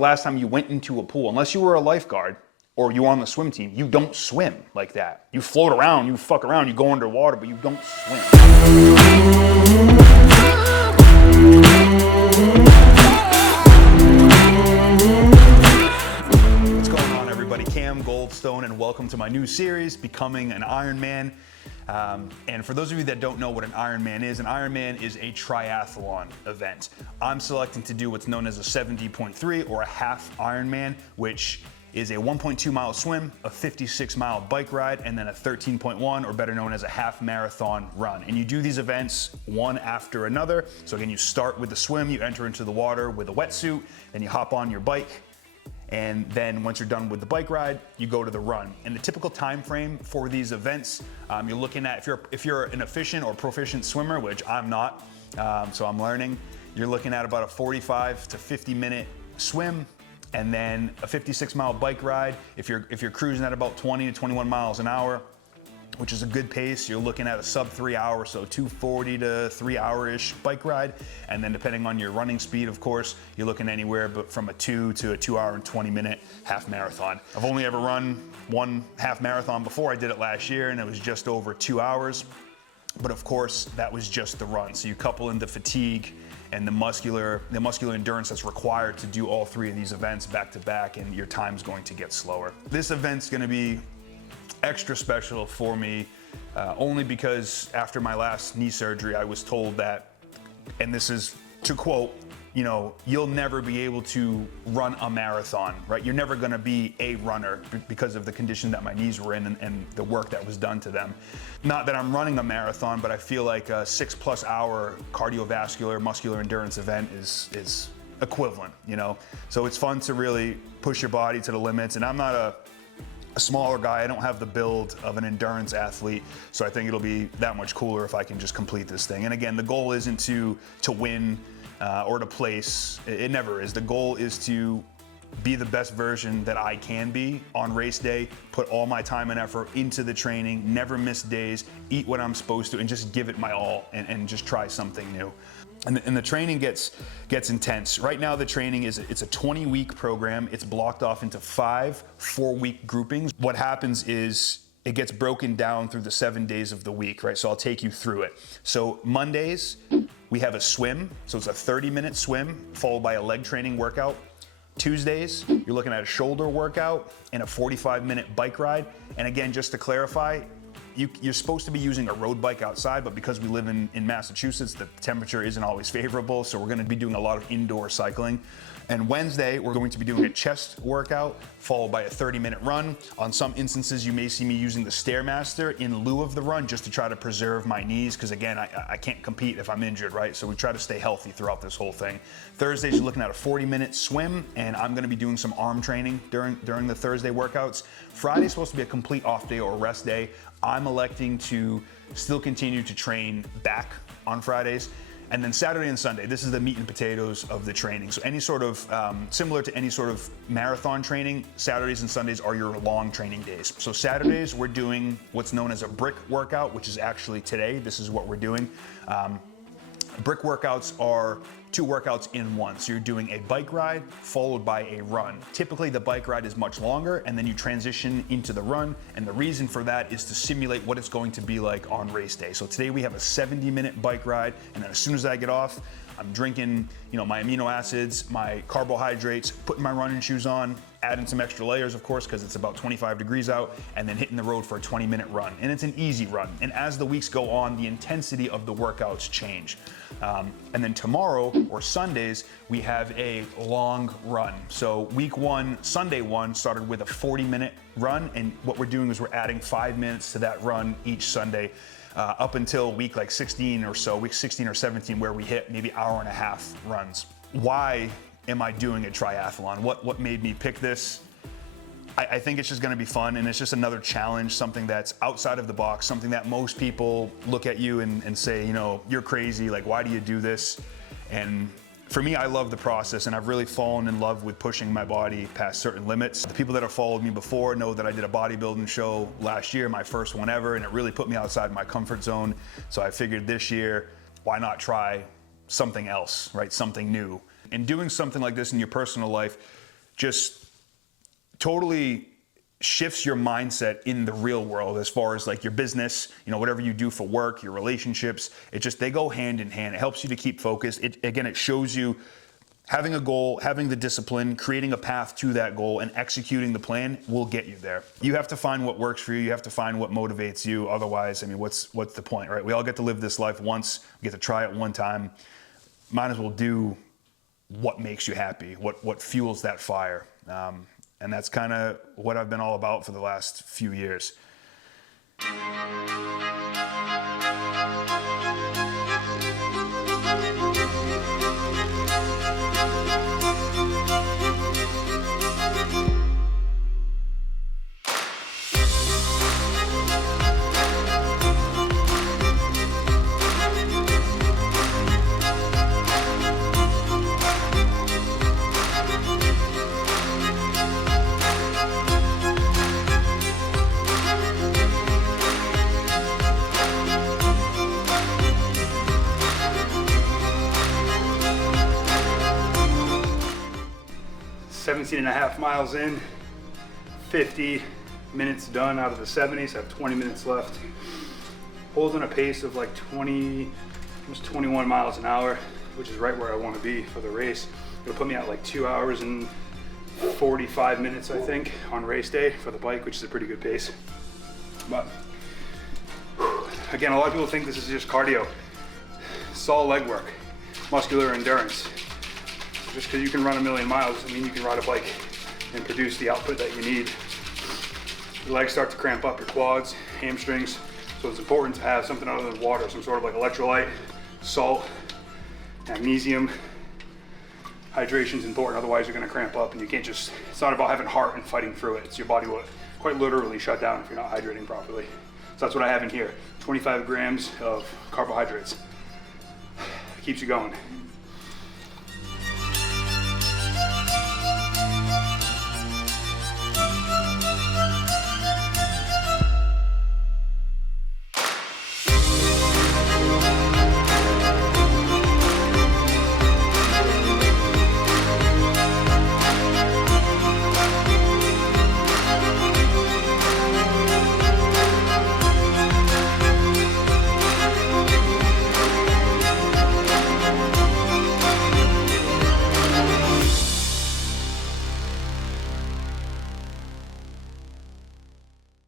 last time you went into a pool? Unless you were a lifeguard or you were on the swim team, you don't swim like that. You float around, you fuck around, you go underwater, but you don't swim. What's going on, everybody? Cam Goldstone, and welcome to my new series, Becoming an Ironman. And for those of you that don't know what an Ironman is a triathlon event. I'm selecting to do what's known as a 70.3 or a half Ironman, which is a 1.2 mile swim, a 56 mile bike ride, and then a 13.1, or better known as a half marathon run. And you do these events one after another. So again, you start with the swim, you enter into the water with a wetsuit, then you hop on your bike. And then once you're done with the bike ride, you go to the run. And the typical time frame for these events, you're looking at, if you're an efficient or proficient swimmer, which I'm not, so I'm learning, you're looking at about a 45 to 50 minute swim, and then a 56 mile bike ride. If you're cruising at about 20 to 21 miles an hour, which is a good pace, you're looking at a sub 3 hour, so 240 to 3 hour-ish bike ride. And then depending on your running speed, of course, you're looking anywhere but from a 2 to a 2 hour and 20 minute half marathon. I've only ever run one half marathon before. I did it last year and it was just over 2 hours. But of course, that was just the run. So you couple in the fatigue and the muscular endurance that's required to do all three of these events back to back, and your time's going to get slower. This event's gonna be extra special for me, only because after my last knee surgery, I was told that, and this is to quote, you know, you'll never be able to run a marathon, right? You're never gonna be a runner because of the condition that my knees were in and the work that was done to them. Not that I'm running a marathon, but I feel like a 6+ hour cardiovascular muscular endurance event is equivalent, you know? So it's fun to really push your body to the limits, and I'm not a smaller guy. I don't have the build of an endurance athlete, so I think it'll be that much cooler if I can just complete this thing. And again, the goal isn't to win or to place. It never is. The goal is to be the best version that I can be on race day, put all my time and effort into the training, never miss days, eat what I'm supposed to, and just give it my all and just try something new. And the training gets intense. Right now, the training it's a 20-week program. It's blocked off into 5 4-week groupings. What happens is it gets broken down through the 7 days of the week, right? So I'll take you through it. So Mondays, we have a swim. So it's a 30-minute swim followed by a leg training workout. Tuesdays, you're looking at a shoulder workout and a 45-minute bike ride. And again, just to clarify, you're supposed to be using a road bike outside, but because we live in Massachusetts, the temperature isn't always favorable, so we're gonna be doing a lot of indoor cycling. And Wednesday, we're going to be doing a chest workout, followed by a 30-minute run. On some instances, you may see me using the Stairmaster in lieu of the run, just to try to preserve my knees, because again, I can't compete if I'm injured, right? So we try to stay healthy throughout this whole thing. Thursdays, you're looking at a 40-minute swim, and I'm gonna be doing some arm training during the Thursday workouts. Friday's supposed to be a complete off day or rest day. I'm electing to still continue to train back on Fridays. And then Saturday and Sunday, this is the meat and potatoes of the training. So any sort of, similar to any sort of marathon training, Saturdays and Sundays are your long training days. So Saturdays, we're doing what's known as a brick workout, which is actually today. This is what we're doing. Brick workouts are 2 workouts in one. So you're doing a bike ride followed by a run. Typically the bike ride is much longer, and then you transition into the run. And the reason for that is to simulate what it's going to be like on race day. So today we have a 70-minute bike ride, and then as soon as I get off, I'm drinking, you know, my amino acids, my carbohydrates, putting my running shoes on, adding some extra layers, of course, because it's about 25 degrees out, and then hitting the road for a 20-minute run. And it's an easy run. And as the weeks go on, the intensity of the workouts change. And then tomorrow, or Sundays, we have a long run. So week 1, Sunday 1, started with a 40-minute run, and what we're doing is we're adding 5 minutes to that run each Sunday, up until week like 16 or so, week 16 or 17, where we hit maybe hour-and-a-half runs. Why am I doing a triathlon? What made me pick this? I think it's just gonna be fun, and it's just another challenge, something that's outside of the box, something that most people look at you and say, you know, you're crazy, like, why do you do this? And for me, I love the process, and I've really fallen in love with pushing my body past certain limits. The people that have followed me before know that I did a bodybuilding show last year, my first one ever, and it really put me outside my comfort zone. So I figured this year, why not try something else, right? Something new. And doing something like this in your personal life, just totally shifts your mindset in the real world as far as like your business, whatever you do for work, your relationships. They go hand in hand. It helps you to keep focused. It shows you having a goal, having the discipline, creating a path to that goal, and executing the plan will get you there. You have to find what works for you. You have to find what motivates you. Otherwise, what's the point, right? We all get to live this life once. We get to try it one time. Might as well do what makes you happy, what fuels that fire. And that's kind of what I've been all about for the last few years. 17.5 miles in, 50 minutes done out of the 70s, I have 20 minutes left. Holding a pace of like almost 21 miles an hour, which is right where I want to be for the race. It'll put me at like 2 hours and 45 minutes, I think, on race day for the bike, which is a pretty good pace. But again, a lot of people think this is just cardio. It's all leg work, muscular endurance. Just because you can run a million miles doesn't mean you can ride a bike and produce the output that you need. Your legs start to cramp up, your quads, hamstrings. So it's important to have something other than water, some sort of like electrolyte, salt, magnesium. Hydration is important, otherwise you're going to cramp up, and you can't just, it's not about having heart and fighting through it. It's your body will quite literally shut down if you're not hydrating properly. So that's what I have in here, 25 grams of carbohydrates. It keeps you going.